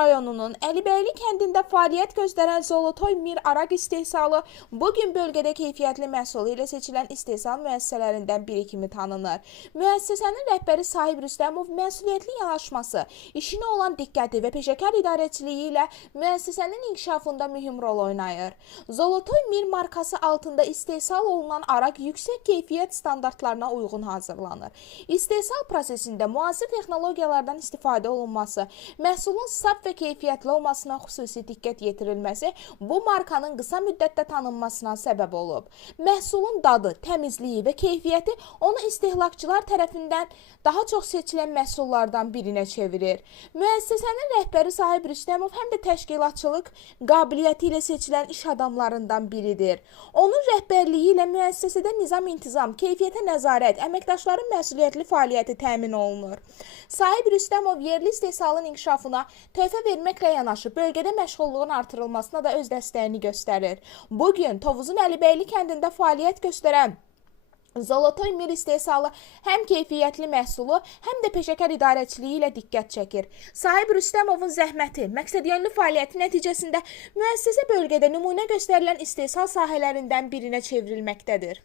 rayonunun Əlibəyli kəndində fəaliyyət göstərən Zolotoy Mir araq istehsalı bugün bölgədə keyfiyyətli məhsulu ilə seçilən istehsal müəssisələrindən biri kimi tanınır. Müəssisənin rəhbəri Sahib Rüstəmov məsuliyyətli yanaşması, işinə olan diqqəti və peşəkar idarəçiliyi ilə müəssisənin inkişafında mühüm rol oynayır. Zolotoy Mir markası altında istehsal olunan araq yüksək keyfiyyət standartlarına uyğun hazırlanır. İstehsal prosesində müasir texnologiyalardan istifadə olunması, məhsulun saf və keyfiyyətli olmasına xüsusi diqqət yetirilməsi bu markanın qısa müddətdə tanınmasına səbəb olub. Məhsulun dadı, təmizliyi və keyfiyyəti onu istehlakçılar tərəfindən daha çox seçilən məhsullardan birinə çevirir. Müəssisənin rəhbəri Sahib Rüstəmov həm də təşkilatçılıq qabiliyyəti ilə seçilən iş adamlarından biridir. Onun rəhbərliyi ilə müəssisədə nizam-intizam, keyfiyyətə nəzarət, əməkdaşların məsuliyyətli fəaliyyəti təmin olunur. Sahib Rüstəmov yerli istehsalın inkişafına töhfə verməklə yanaşı bölgədə məşğulluğun artırılmasına da öz dəstəyini göstərir. Bugün Tovuzun Əlibəyli kəndində fəaliyyət göstərən Zolotoy Mir istehsalı həm keyfiyyətli məhsulu, həm də peşəkar idarəçiliyi ilə diqqət çəkir. Sahib Rüstəmovun zəhməti, məqsədyönlü fəaliyyəti nəticəsində müəssisə bölgədə nümunə göstərilən istehsal sahələrindən birinə çevrilməkdədir.